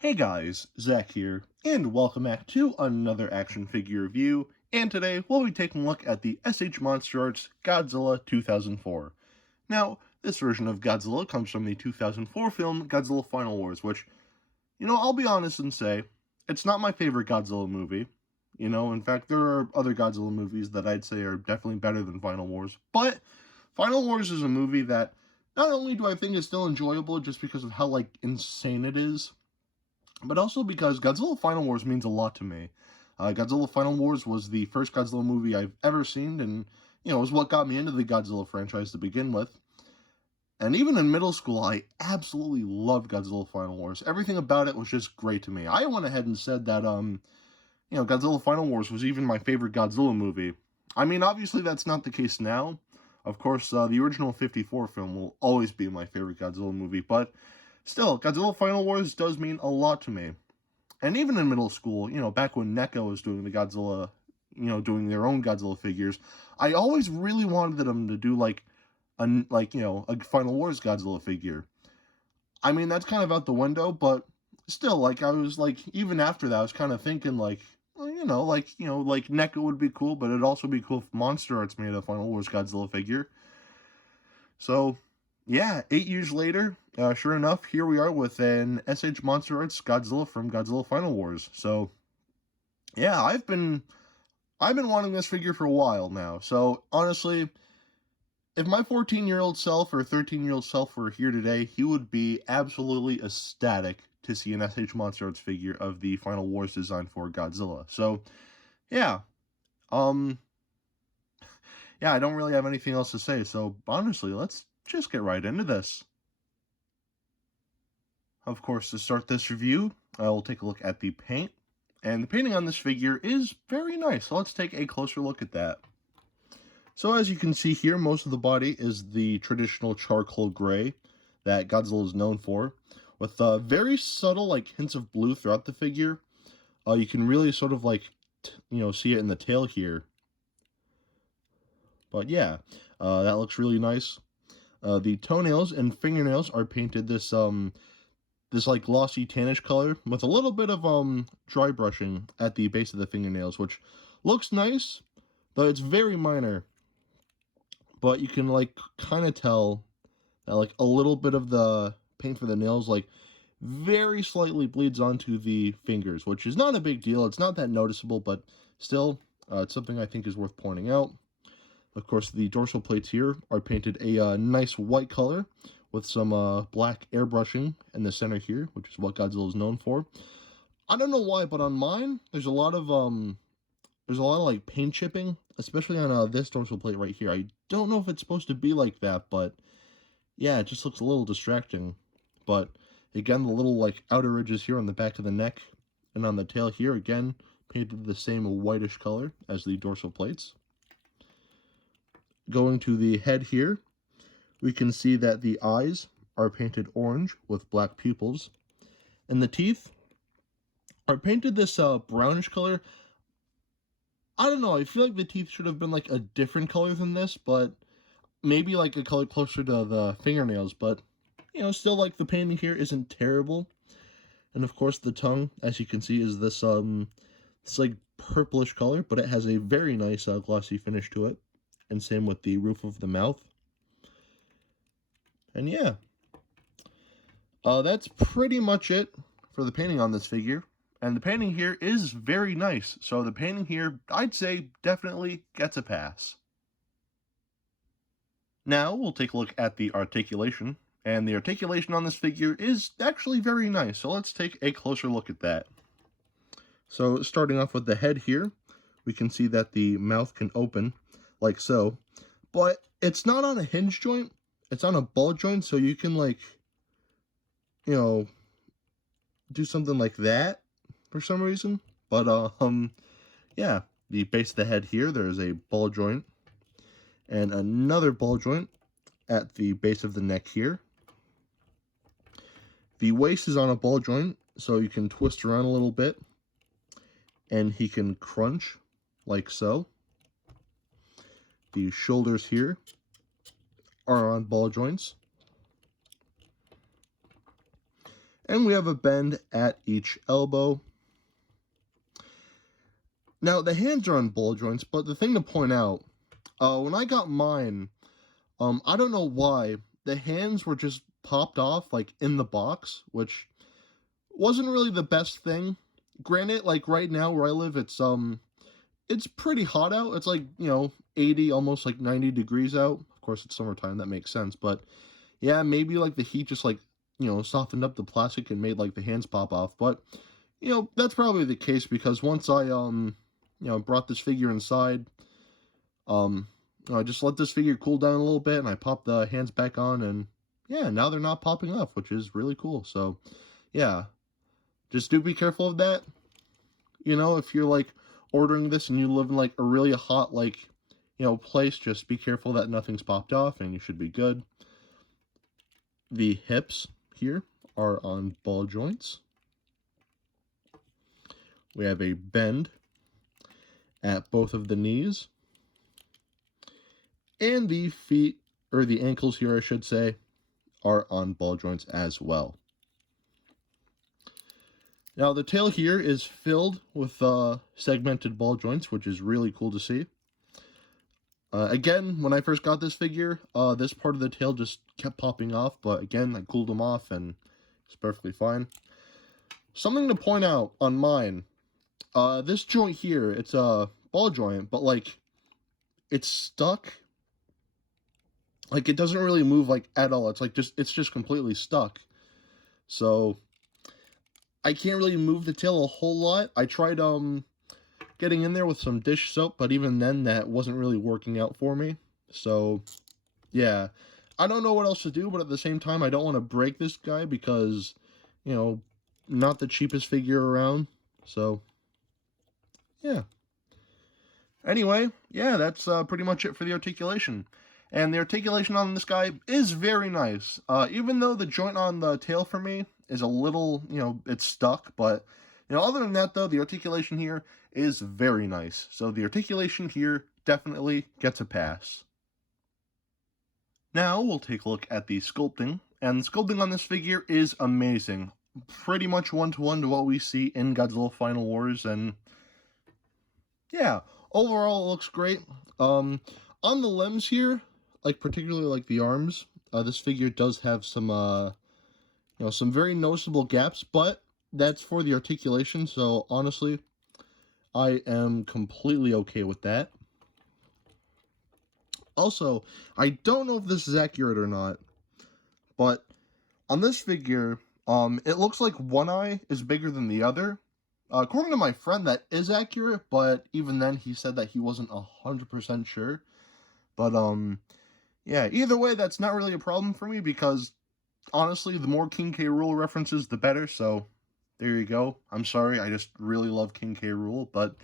Hey guys, Zack here, and welcome back to another action figure review, and today we'll be taking a look at the Monsterarts Godzilla 2004. Now, this version of Godzilla comes from the 2004 film Godzilla Final Wars, which, I'll be honest and say, it's not my favorite Godzilla movie. In fact, there are other Godzilla movies that I'd say are definitely better than Final Wars, but Final Wars is a movie that not only do I think is still enjoyable just because of how, insane it is, but also because Godzilla Final Wars means a lot to me. Godzilla Final Wars was the first Godzilla movie I've ever seen, and, it was what got me into the Godzilla franchise to begin with. And even in middle school, I absolutely loved Godzilla Final Wars. Everything about it was just great to me. I went ahead and said that, Godzilla Final Wars was even my favorite Godzilla movie. I mean, obviously that's not the case now. Of course, the original 54 film will always be my favorite Godzilla movie, but still, Godzilla Final Wars does mean a lot to me. And even in middle school, back when NECA was doing the Godzilla, doing their own Godzilla figures, I always really wanted them to do, a Final Wars Godzilla figure. I mean, that's kind of out the window, but still, I was, even after that, I was kind of thinking, NECA would be cool, but it'd also be cool if Monsterarts made a Final Wars Godzilla figure. So, yeah, 8 years later, sure enough, here we are with an Monsterarts Godzilla from Godzilla Final Wars. So, yeah, I've been wanting this figure for a while now. So, honestly, if my 14-year-old self or 13-year-old self were here today, he would be absolutely ecstatic to see an Monsterarts figure of the Final Wars design for Godzilla. So, yeah, yeah, I don't really have anything else to say. So, honestly, let's just get right into this. Of course, to start this review, I will take a look at the paint. And the painting on this figure is very nice, so let's take a closer look at that. So as you can see here, most of the body is the traditional charcoal gray that Godzilla is known for, with very subtle hints of blue throughout the figure. You can really sort of see it in the tail here. But yeah, that looks really nice. The toenails and fingernails are painted this glossy tannish color with a little bit of dry brushing at the base of the fingernails, which looks nice, though it's very minor. But you can kind of tell that a little bit of the paint for the nails very slightly bleeds onto the fingers, which is not a big deal. It's not that noticeable, but still, it's something I think is worth pointing out. Of course, the dorsal plates here are painted a nice white color with some black airbrushing in the center here, which is what Godzilla is known for. I don't know why, but on mine, there's a lot of paint chipping, especially on this dorsal plate right here. I don't know if it's supposed to be like that, but yeah, it just looks a little distracting. But again, the little outer ridges here on the back of the neck and on the tail here, again, painted the same whitish color as the dorsal plates. Going to the head here, we can see that the eyes are painted orange with black pupils, and the teeth are painted this brownish color. I don't know, I feel like the teeth should have been a different color than this, but maybe a color closer to the fingernails, but still the painting here isn't terrible. And of course the tongue, as you can see, is this purplish color, but it has a very nice glossy finish to it. And same with the roof of the mouth. And yeah, that's pretty much it for the painting on this figure. And the painting here is very nice. So the painting here, I'd say, definitely gets a pass. Now we'll take a look at the articulation. And the articulation on this figure is actually very nice. So let's take a closer look at that. So starting off with the head here, we can see that the mouth can open like so, but it's not on a hinge joint, it's on a ball joint, so you can do something like that for some reason. But yeah, the base of the head here, there's a ball joint and another ball joint at the base of the neck here. The waist is on a ball joint, so you can twist around a little bit and he can crunch like so. The shoulders here are on ball joints. And we have a bend at each elbow. Now, the hands are on ball joints, but the thing to point out, when I got mine, I don't know why, the hands were just popped off, like, in the box, which wasn't really the best thing. Granted, like, right now where I live, it's pretty hot out. It's like, 80, almost like 90 degrees out. Of course, it's summertime, that makes sense, but yeah, maybe, like, the heat just, like, softened up the plastic and made, like, the hands pop off, but, that's probably the case, because once I, brought this figure inside, I just let this figure cool down a little bit, and I popped the hands back on, and yeah, now they're not popping off, which is really cool. So, yeah, just do be careful of that. If you're, like, ordering this and you live in, like, a really hot, like, place, just be careful that nothing's popped off, and you should be good. The hips here are on ball joints. We have a bend at both of the knees. And the feet, or the ankles here, I should say, are on ball joints as well. Now, the tail here is filled with segmented ball joints, which is really cool to see. Again, when I first got this figure, this part of the tail just kept popping off, but again, I cooled them off, and it's perfectly fine. Something to point out on mine, this joint here, it's a ball joint, but, like, it's stuck. Like, it doesn't really move, like, at all. It's, like, it's just completely stuck. So, I can't really move the tail a whole lot. I tried, getting in there with some dish soap, but even then, that wasn't really working out for me. So, yeah. I don't know what else to do, but at the same time, I don't want to break this guy because, not the cheapest figure around. So, yeah. Anyway, yeah, that's pretty much it for the articulation. And the articulation on this guy is very nice. Even though the joint on the tail for me is a little, it's stuck. But, other than that, though, the articulation here is very nice. So the articulation here definitely gets a pass. Now we'll take a look at the sculpting. And the sculpting on this figure is amazing. Pretty much one-to-one to what we see in Godzilla Final Wars. And, yeah, overall it looks great. On the limbs here, like, particularly, like, the arms, this figure does have some, some very noticeable gaps, but that's for the articulation, so honestly, I am completely okay with that. Also, I don't know if this is accurate or not, but on this figure, it looks like one eye is bigger than the other. According to my friend, that is accurate, but even then, he said that he wasn't 100% sure. But, yeah, either way, that's not really a problem for me, because, honestly, the more King K. Rool references, the better, so there you go. I'm sorry, I just really love King K. Rool, but,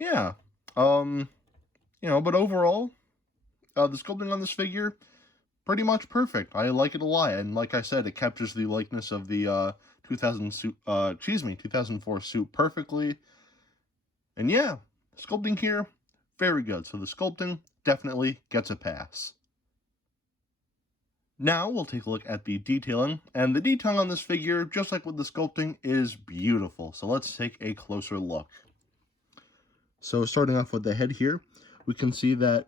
yeah, but overall, the sculpting on this figure, pretty much perfect. I like it a lot, and like I said, it captures the likeness of the, 2004 suit perfectly, and yeah, sculpting here, very good. So the sculpting definitely gets a pass. Now we'll take a look at the detailing, and the detailing on this figure, just like with the sculpting, is beautiful. So let's take a closer look. So starting off with the head here, we can see that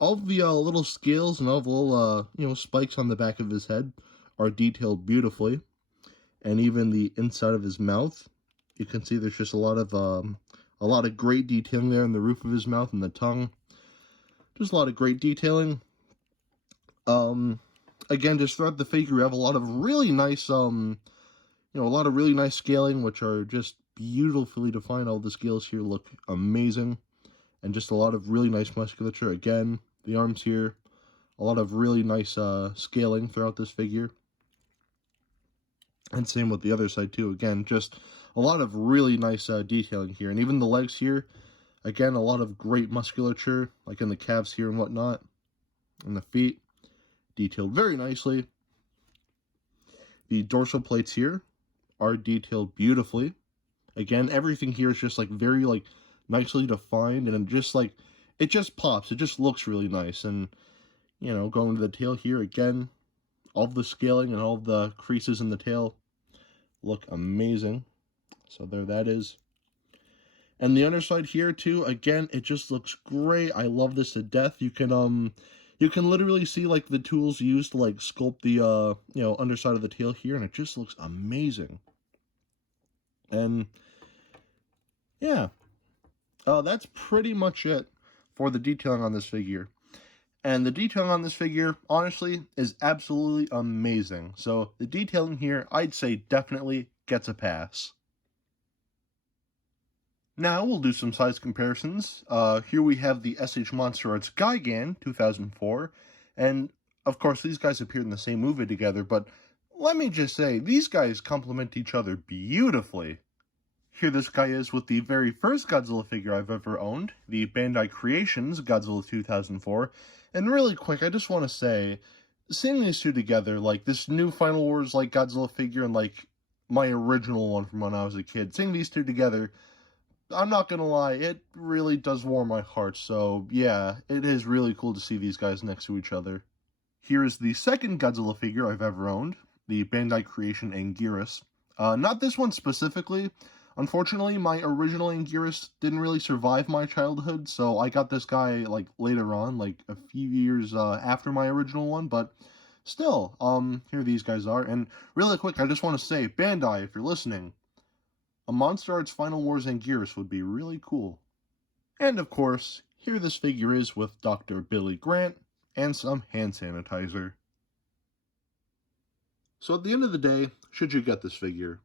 all of the little scales and all the little, spikes on the back of his head are detailed beautifully. And even the inside of his mouth, you can see there's just a lot of great detailing there in the roof of his mouth and the tongue. Just a lot of great detailing. Again, just throughout the figure, we have a lot of really nice, a lot of really nice scaling, which are just beautifully defined. All the scales here look amazing. And just a lot of really nice musculature. Again, the arms here, a lot of really nice scaling throughout this figure. And same with the other side too. Again, just a lot of really nice detailing here. And even the legs here, again, a lot of great musculature, like in the calves here and whatnot. And the feet, detailed very nicely. The dorsal plates here are detailed beautifully. Again, everything here is just like very like nicely defined, and just like it just pops. It just looks really nice. And going to the tail here again, all the scaling and all the creases in the tail, look amazing. So there that is. And the underside here too, again, it just looks great. I love this to death. You can literally see like the tools used to like sculpt the underside of the tail here, and it just looks amazing. And yeah, that's pretty much it for the detailing on this figure. And the detailing on this figure, honestly, is absolutely amazing. So the detailing here, I'd say definitely gets a pass. Now we'll do some size comparisons. Here we have the SH Monsterarts Gigan 2004, and of course these guys appeared in the same movie together, but let me just say, these guys complement each other beautifully. Here this guy is with the very first Godzilla figure I've ever owned, the Bandai Creations Godzilla 2004, and really quick, I just want to say, seeing these two together, like this new Final Wars like Godzilla figure and like my original one from when I was a kid, seeing these two together, I'm not gonna lie, it really does warm my heart, so yeah, it is really cool to see these guys next to each other. Here is the second Godzilla figure I've ever owned, the Bandai Creation Anguirus. Not this one specifically. Unfortunately, my original Anguirus didn't really survive my childhood, so I got this guy, like, later on, like, a few years after my original one, but still, here these guys are. And really quick, I just want to say, Bandai, if you're listening, a Monsterarts Final Wars Anguirus would be really cool. And of course, here this figure is with Dr. Billy Grant and some hand sanitizer. So at the end of the day, should you get this figure?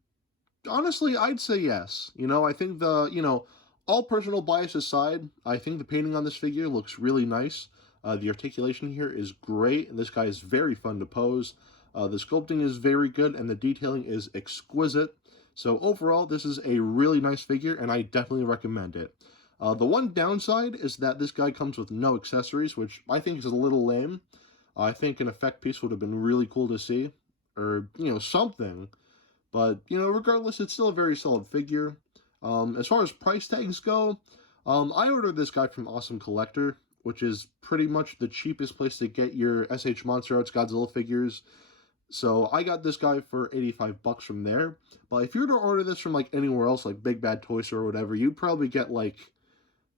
Honestly, I'd say yes. I think all personal bias aside, I think the painting on this figure looks really nice. The articulation here is great, and this guy is very fun to pose. The sculpting is very good, and the detailing is exquisite. So overall, this is a really nice figure, and I definitely recommend it. The one downside is that this guy comes with no accessories, which I think is a little lame. I think an effect piece would have been really cool to see, or, something. But, regardless, it's still a very solid figure. As far as price tags go, I ordered this guy from Awesome Collector, which is pretty much the cheapest place to get your SH Monsterarts Godzilla figures. So I got this guy for 85 bucks from there. But if you were to order this from like anywhere else, like Big Bad Toy Store or whatever, you'd probably get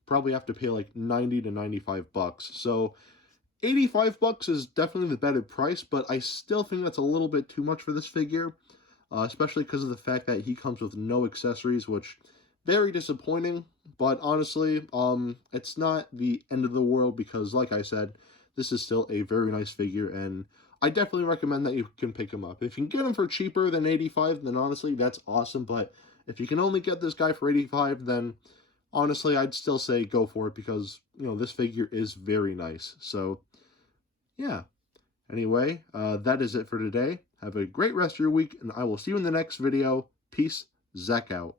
probably have to pay like 90 to 95 bucks. So 85 bucks is definitely the better price, but I still think that's a little bit too much for this figure. Especially because of the fact that he comes with no accessories, which very disappointing. But honestly, it's not the end of the world because, like I said, this is still a very nice figure, and I definitely recommend that you can pick him up. If you can get him for cheaper than 85, then honestly, that's awesome. But if you can only get this guy for 85, then honestly, I'd still say go for it because, this figure is very nice. So, yeah. Anyway, that is it for today. Have a great rest of your week, and I will see you in the next video. Peace, Zack out.